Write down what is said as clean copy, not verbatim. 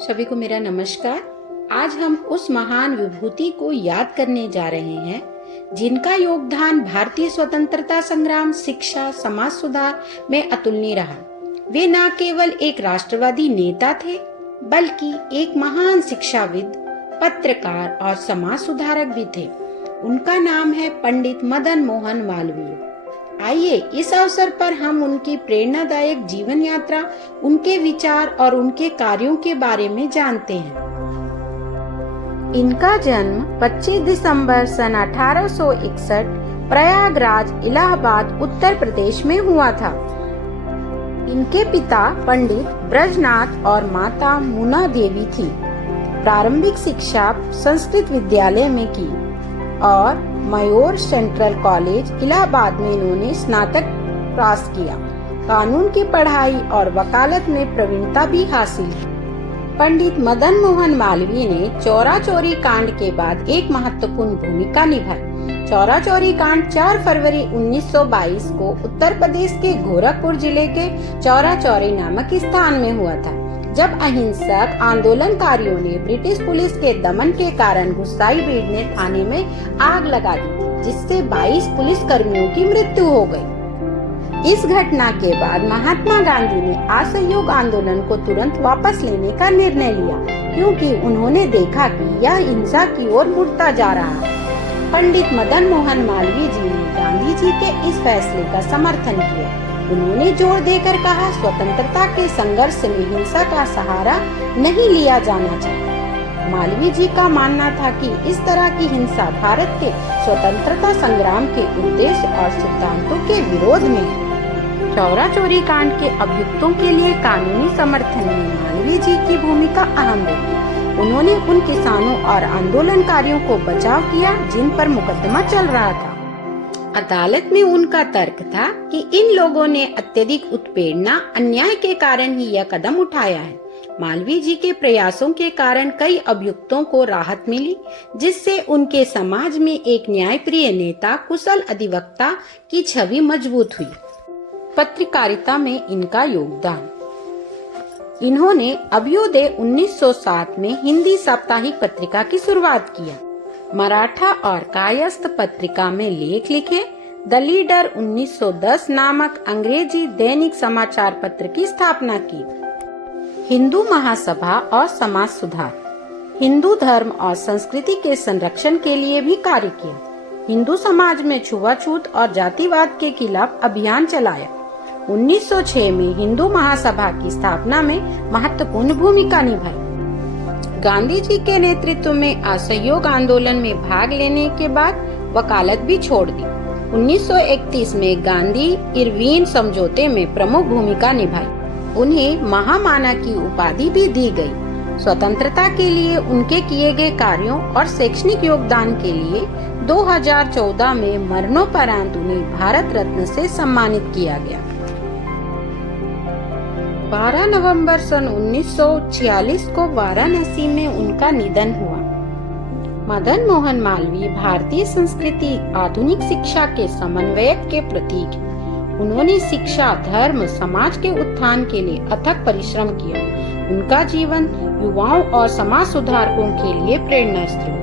सभी को मेरा नमस्कार। आज हम उस महान विभूति को याद करने जा रहे हैं जिनका योगदान भारतीय स्वतंत्रता संग्राम, शिक्षा, समाज सुधार में अतुलनीय रहा। वे न केवल एक राष्ट्रवादी नेता थे बल्कि एक महान शिक्षाविद, पत्रकार और समाज सुधारक भी थे। उनका नाम है पंडित मदन मोहन मालवीय। आइए इस अवसर पर हम उनकी प्रेरणादायक जीवन यात्रा, उनके विचार और उनके कार्यों के बारे में जानते हैं। इनका जन्म 25 दिसंबर सन 1861 प्रयागराज, इलाहाबाद, उत्तर प्रदेश में हुआ था। इनके पिता पंडित ब्रजनाथ और माता मुना देवी थी। प्रारंभिक शिक्षा संस्कृत विद्यालय में की और मयूर सेंट्रल कॉलेज इलाहाबाद में इन्होंने स्नातक पास किया। कानून की पढ़ाई और वकालत में प्रवीणता भी हासिल की। पंडित मदन मोहन मालवीय ने चौरा चौरी कांड के बाद एक महत्वपूर्ण भूमिका निभाई। चौरा चौरी कांड 4 फरवरी 1922 को उत्तर प्रदेश के गोरखपुर जिले के चौरा चौरी नामक स्थान में हुआ था, जब अहिंसक आंदोलनकारियों ने ब्रिटिश पुलिस के दमन के कारण गुस्साई भीड़ ने थाने में आग लगा दी, जिससे 22 पुलिस कर्मियों की मृत्यु हो गई। इस घटना के बाद महात्मा गांधी ने असहयोग आंदोलन को तुरंत वापस लेने का निर्णय लिया, क्योंकि उन्होंने देखा कि यह हिंसा की ओर मुड़ता जा रहा है। पंडित मदन मोहन मालवीय जी ने गांधी जी के इस फैसले का समर्थन किया। उन्होंने जोर देकर कहा, स्वतंत्रता के संघर्ष में हिंसा का सहारा नहीं लिया जाना चाहिए। मालवीय जी का मानना था कि इस तरह की हिंसा भारत के स्वतंत्रता संग्राम के उद्देश्य और सिद्धांतों के विरोध में है। चौरा चौरी कांड के अभियुक्तों के लिए कानूनी समर्थन में मालवीय जी की भूमिका अहम रही। उन्होंने उन किसानों और आंदोलनकारियों को बचाव किया जिन पर मुकदमा चल रहा था। अदालत में उनका तर्क था कि इन लोगों ने अत्यधिक उत्पीड़ना, अन्याय के कारण ही यह कदम उठाया है। मालवीय जी के प्रयासों के कारण कई अभियुक्तों को राहत मिली, जिससे उनके समाज में एक न्यायप्रिय नेता, कुशल अधिवक्ता की छवि मजबूत हुई। पत्रकारिता में इनका योगदान। इन्होंने अभ्युदय 1907 में हिंदी साप्ताहिक पत्रिका की शुरुआत किया। मराठा और कायस्थ पत्रिका में लेख लिखे। द लीडर 1910 नामक अंग्रेजी दैनिक समाचार पत्र की स्थापना की। हिंदू महासभा और समाज सुधार, हिंदू धर्म और संस्कृति के संरक्षण के लिए भी कार्य किया। हिंदू समाज में छुआछूत और जातिवाद के खिलाफ अभियान चलाया। 1906 में हिंदू महासभा की स्थापना में महत्वपूर्ण भूमिका निभाई। गांधी जी के नेतृत्व में असहयोग आंदोलन में भाग लेने के बाद वकालत भी छोड़ दी। 1931 में गांधी इरविन समझौते में प्रमुख भूमिका निभाई। उन्हें महामानव की उपाधि भी दी गई। स्वतंत्रता के लिए उनके किए गए कार्यों और शैक्षणिक योगदान के लिए 2014 में मरणोपरांत उन्हें भारत रत्न से सम्मानित किया गया। 12 नवंबर सन 1946 को वाराणसी में उनका निधन हुआ। मदन मोहन मालवीय भारतीय संस्कृति, आधुनिक शिक्षा के समन्वयक के प्रतीक हैं। उन्होंने शिक्षा, धर्म, समाज के उत्थान के लिए अथक परिश्रम किया। उनका जीवन युवाओं और समाज सुधारकों के लिए प्रेरणा स्रोत